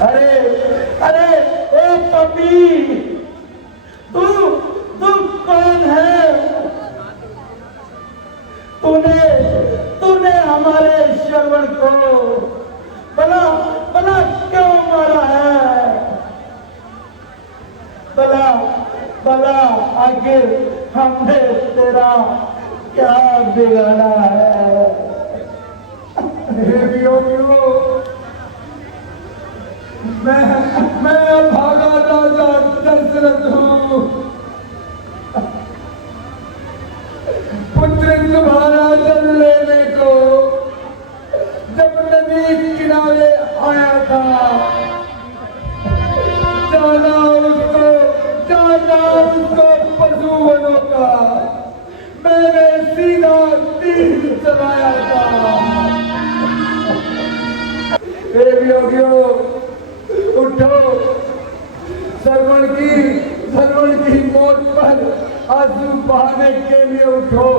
अरे ओ पापी, तू कौन है? तूने हमारे श्रवण को भला भला क्यों मारा है? भला आखिर हमने तेरा क्या बिगाड़ा है? मैं भागा राजा दशरथ हूँ। पुत्र तुम्हारा जल लेने को जब नदी किनारे आया था, जाना उसको पशुवनों का मैंने सीधा तीर चलाया था। हे योगियों, उठो, श्रवण की मौत पर आंसू बहाने के लिए उठो।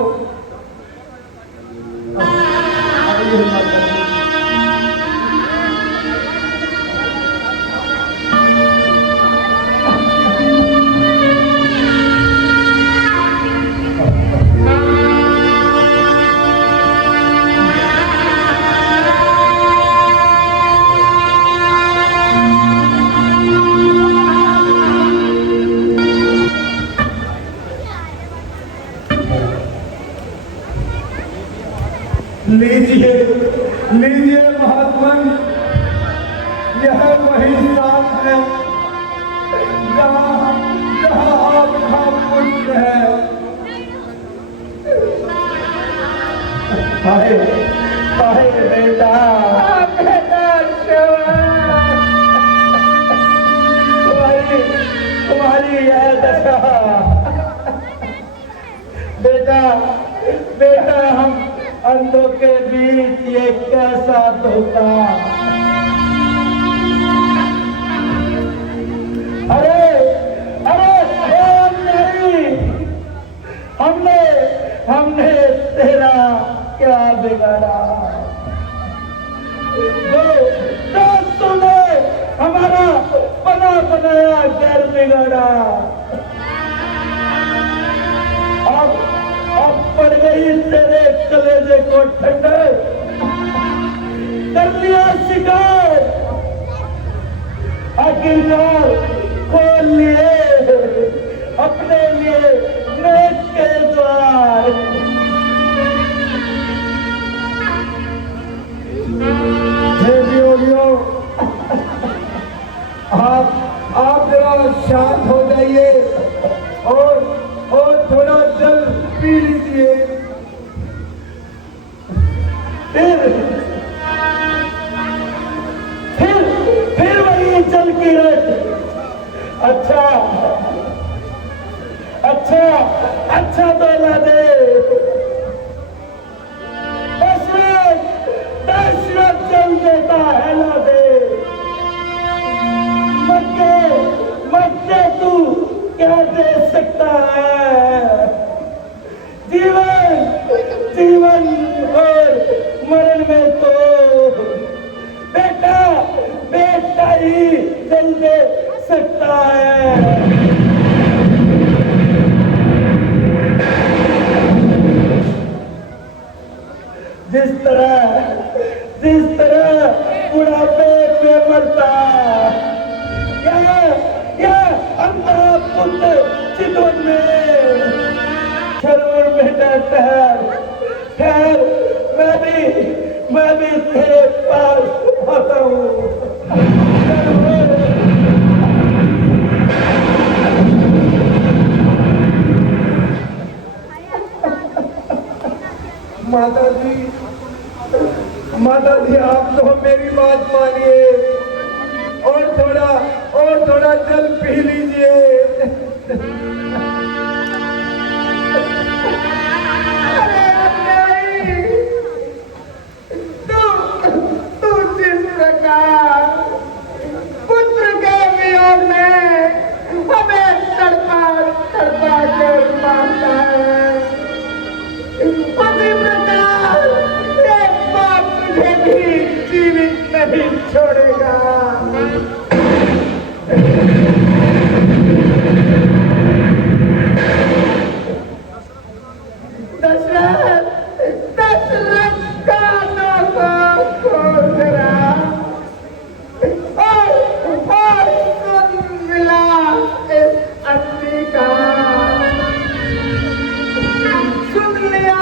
लीजिए महात्मन, यह वही स्थान है जहाँ आपका पुत्र है। हाय बेटा, तुम्हारी यह दशा। बेटा हम अंधों के बीच ये कैसा धोखा? अरे नहीं, हमने तेरा क्या बिगाड़ा? जो तूने हमारा बना बनाया घर बिगाड़ा। अब पड़ गई तेरे कलेजे को ठंडक, कर लिया शिकार, आखिरकार खोल लिए अपने लिए नेक के द्वार। आप जरा शांत हो जाइए और थोड़ा जल पी लीजिए। फिर वही जल की रट। अच्छा डोला दे। दशरथ जल देता है ना दे। मक्के तू क्या दे सकता है? जीवन और मरण में तो बेटा ही जल दे सकता है। जिस तरह बुढ़ापे में मरता या अंधा पुत्र चितवन में शरण में डरता है। खैर मैं भी तेरे पास आता हूँ। माता जी आप तो मेरी बात मानिए और थोड़ा जल पी लीजिए। तू जिस प्रकार पुत्र के वियोग में हमें तड़पा कर मारता है, उसी प्रकार एक बाप तुझे भी जीवित नहीं छोड़ेगा। कानों को खोल रहा और सुन मिला इस अंधी का, सुन लिया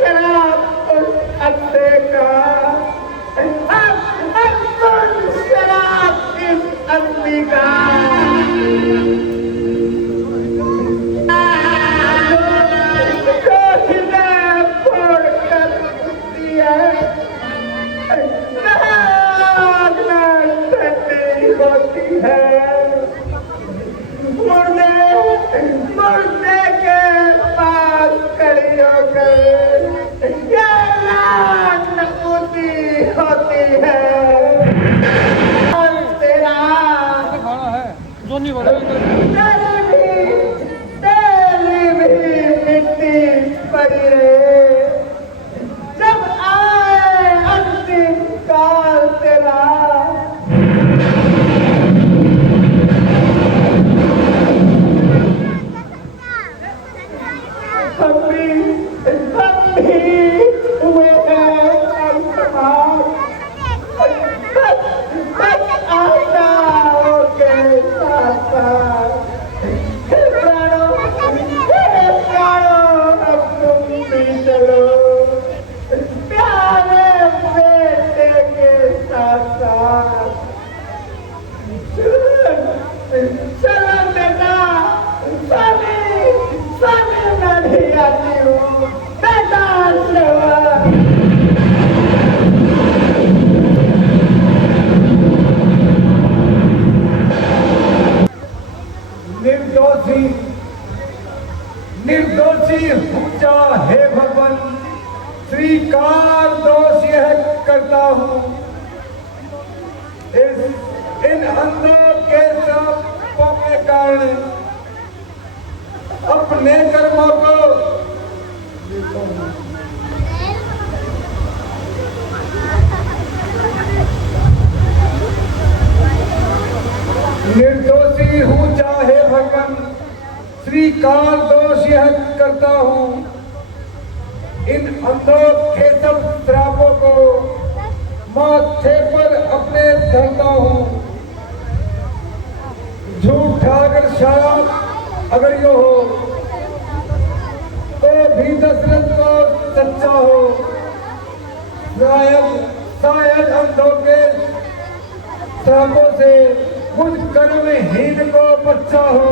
शराब उस अंधे का, अब सुन शराब इस अंधी का। मुर्दे के पास खड़ी होकर ये नकूती होती है। और तेरा तेरी भी मिट्टी पड़ी रहे जब आए अंतिम काल तेरा। हम भी हुए हैं अंतमार, बस आशाओं के साथ साथ। हे प्राणों, अब तुम भी चलो प्यारे बेटे के साथ साथ। चलो बेटा, स्वामी मैं भी आती हूँ बेटा। निर्दोषी पूजा हे भगवान, स्वीकार दोष यह करता हूँ। इन अंधों के शापों के कारण अपने कर्मों को निर्दोषी हूँ चाहे भगवान, स्वीकार दोष यह करता हूँ। इन अंधों के सब श्रापों को माथे पर अपने धरता हूँ। झूठा अगर शाप अगर यो हो तो भी दशरथ को सच्चा हो। शायद अंधों के श्रापों से मुझ कर्महीन को बच्चा हो।